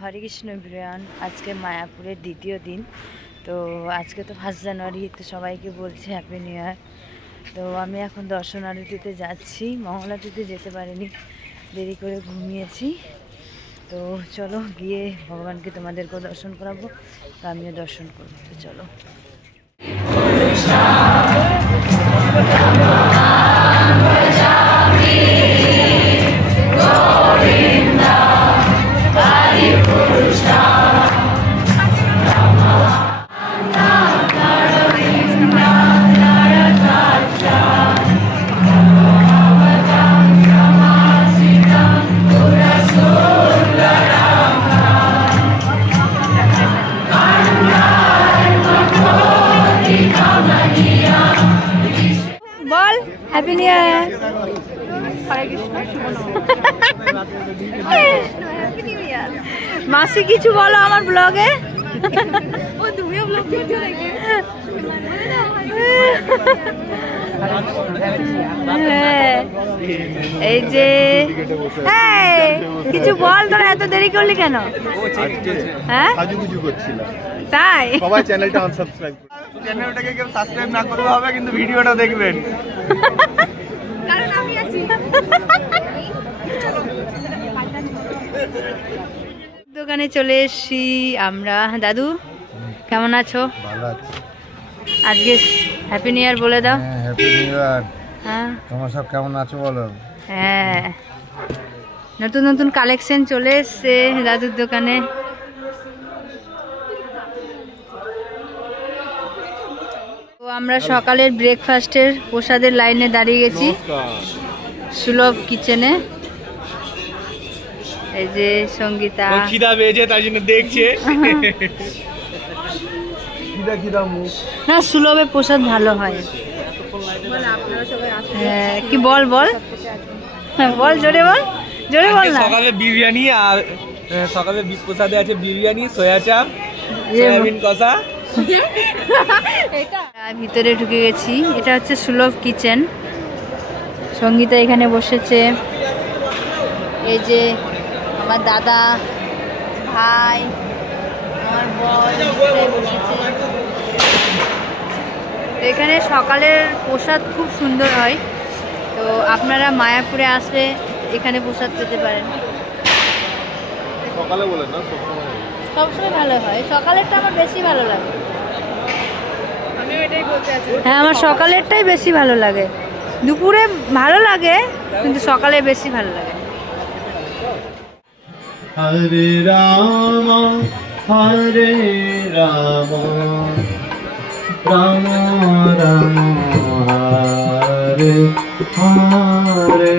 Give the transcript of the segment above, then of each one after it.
হরে Krishna everyone, আজকে মায়াপুরের দ্বিতীয় দিন। তো আজকে তো 1 জানুয়ারি, তো সবাইকে বলছি হ্যাপি নিউ ইয়ার। তো আমি এখন দর্শন আরতিতে যাচ্ছি, মঙ্গলারতিতে যেতে পারিনি, দেরি করে ঘুমিয়েছি। তো চলো গিয়ে ভগবানকে তোমাদেরকেও দর্শন করাবো, তো আমিও দর্শন করবো। তো চলো। বল হ্যাপি নিউ ইয়ার। মাসি কিছু বলো আমার ব্লগে। এই যে কিছু বল, তোরা এত দেরি করলি কেন? হ্যাঁ তাই সবাই চ্যানেলটা আনসাবস্ক্রাইব করুন। চ্যানেলটাকে কেউ সাবস্ক্রাইব না করলে হবে, কিন্তু ভিডিওটা দেখবেন কারণ আমি আছি। দোকানে চলে এসেছি আমরা। দাদু কেমন আছো? ভালো আছি। আজকে হ্যাপি নিউ ইয়ার বলে দাও। Happy new year. হ্যাঁ তোমরা সব কেমন আছো বলো? হ্যাঁ, নতুন নতুন কালেকশন চলে এসছে দাদুর দোকানে। তো আমরা সকালের ব্রেকফাস্টের প্রসাদের লাইনে দাঁড়িয়ে গেছি সুলভ কিচেনে। এই যে সঙ্গীতা খিদা পেয়েছে তাই জন্য দেখছে। না, সুলভে প্রসাদ ভালো হয়। হ্যাঁ, কি বল বল, বল জোরে বল, জোরে বল না। সকালে বিরিয়ানি আর সকালে প্রসাদে আছে বিরিয়ানি, সয়া চাপ, সয়াবিন কষা। ভিতরে ঢুকে গেছি। এটা হচ্ছে সুলভ কিচেন। সঙ্গীতা এখানে বসেছে। এই যে আমার দাদা, ভাই, আমার বর বসেছে। এখানে সকালের প্রসাদ খুব সুন্দর হয়। তো আপনারা মায়াপুরে আসলে এখানে প্রসাদ পেতে পারেন। সকালে বলেন না, সবসময় ভালো হয়, সকালেরটা আমার বেশি ভালো লাগে। হ্যাঁ, আমার সকালেরটাই বেশি ভালো লাগে। দুপুরে ভালো লাগে, কিন্তু সকালে বেশি ভালো লাগে। হরে রাম হরে রাম রাম রাম হরে হরে।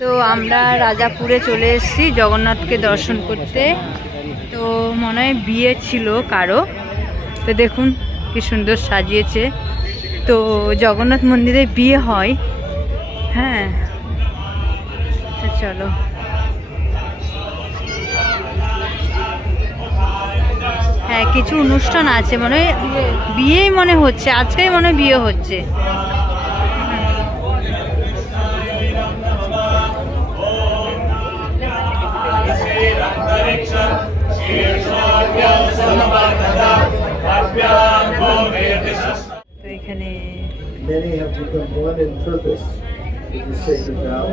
তো আমরা রাজাপুরে চলে এসেছি জগন্নাথকে দর্শন করতে। তো মনে হয় বিয়ে ছিল কারো। তো দেখুন কি সুন্দর সাজিয়েছে। তো জগন্নাথ মন্দিরে বিয়ে হয়। হ্যাঁ, তো চলো। হ্যাঁ, কিছু অনুষ্ঠান আছে, মনে হয় বিয়েই মনে হচ্ছে, আজকেই মনে হয় বিয়ে হচ্ছে। তো এখানে Many have become one in purpose with this sacred vow.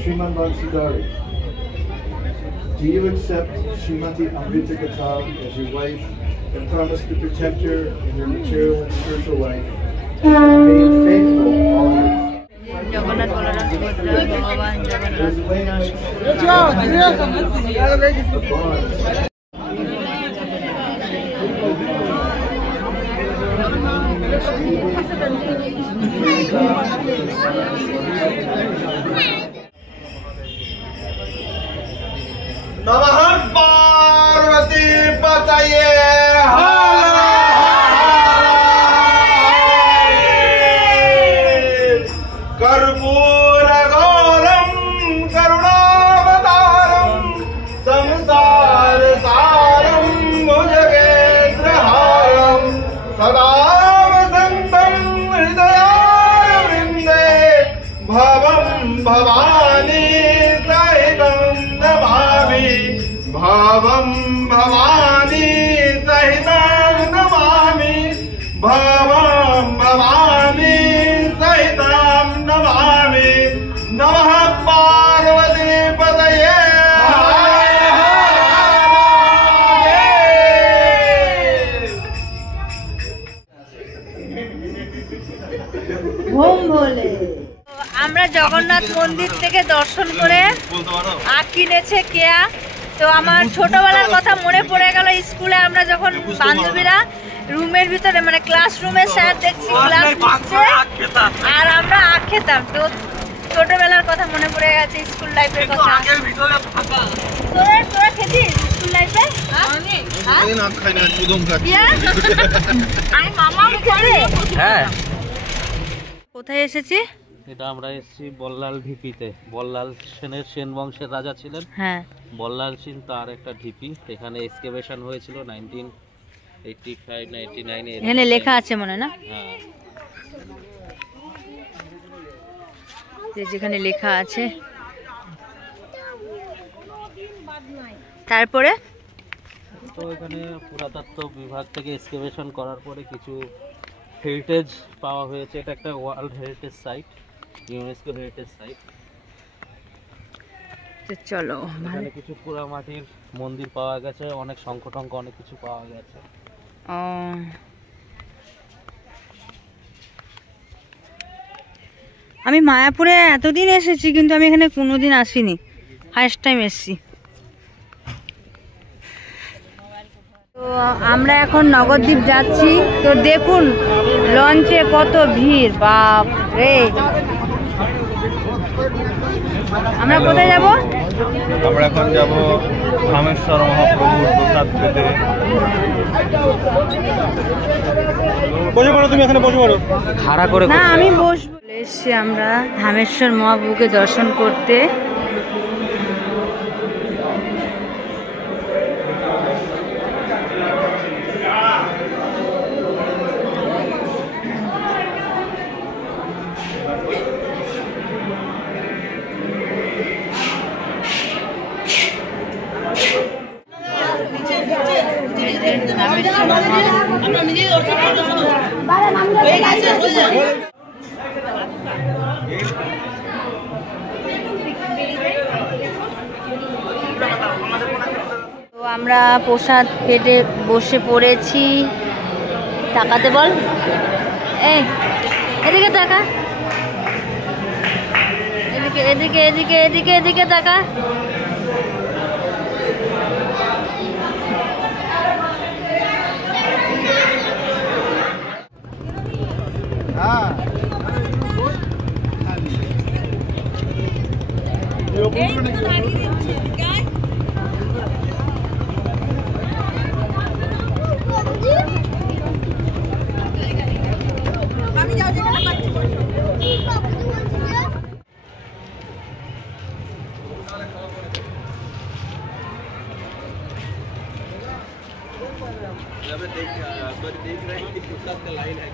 Shriman Bansidari, do you accept Srimati Amrita Katal as your wife and promise to protect her in her material and spiritual life, being faithful always? Jagannath Balaram Subhadra ভগবান জগন্নাথ নমঃ পার্বতী পতয়ে। कर्पूर गौरम करुणावतारम भवं भवानी सहितं नमामि भवं भवानी सहितं नमामि नमः पार्वती पतये ওম ভোলে। আমরা জগন্নাথ মন্দির থেকে দর্শন করে আখ কিনেছে কেয়া। তো আমার ছোটবেলার কথা মনে পড়ে গেল, স্কুলে আমরা যখন বান্ধবীরা রুমের ভিতরে মানে ক্লাসরুমে স্যার দেখছি ক্লাস নিচ্ছে আর আমরা আখ খেতাম। তো ছোটবেলার কথা মনে পড়ে গেছে, স্কুল লাইফের কথা। তোরা খেতিস স্কুল লাইফে? হ্যাঁ। কোথায় এসেছি? এটা আমরা এসেছি বল্লাল ঢিপিতে। বল্লাল সেনের সেন বংশের রাজা ছিলেন। হ্যাঁ, বল্লাল সেন তার একটা ঢিপি, এখানে এক্সকেভেশন হয়েছিল 1985-99 এখানে লেখা আছে মনে না? হ্যাঁ, যেখানে লেখা আছে। তারপরে তো এখানে পুরাতত্ত্ব বিভাগ থেকে এক্সকেভেশন করার পরে কিছু হেরিটেজ পাওয়া হয়েছে। এটা একটা world heritage site, UNESCO heritage site. তো চলো, এখানে কিছু পোড়ামাটির মন্দির পাওয়া গেছে, অনেক শঙ্খ টঙ্খ অনেক কিছু পাওয়া গেছে। আমি মায়াপুরে এতদিন এসেছি কিন্তু আমি এখানে কোনোদিন আসিনি, ফার্স্ট টাইম এসেছি। তো আমরা এখন নগরদ্বীপ যাচ্ছি। তো দেখুন লঞ্চে কত ভিড়, বাপ রে। আমরা কোথায় যাব? আমরা এখন যাব রামেশ্বর মহাপ্রভুর প্রসাদ পেতে। বসে পড়ো, তুমি এখানে বসে পড়ো। ভাড়া করে না, আমি বসবো। এসছি আমরা ধামেশ্বর মহাপ্রভুকে দর্শন করতে। তো আমরা প্রসাদ পেটে বসে পড়েছি। তাকাতে বল, এই এদিকে তাকা, এদিকে এদিকে এদিকে এদিকে এদিকে তাকা। देख रहे हैं कि लाइन है।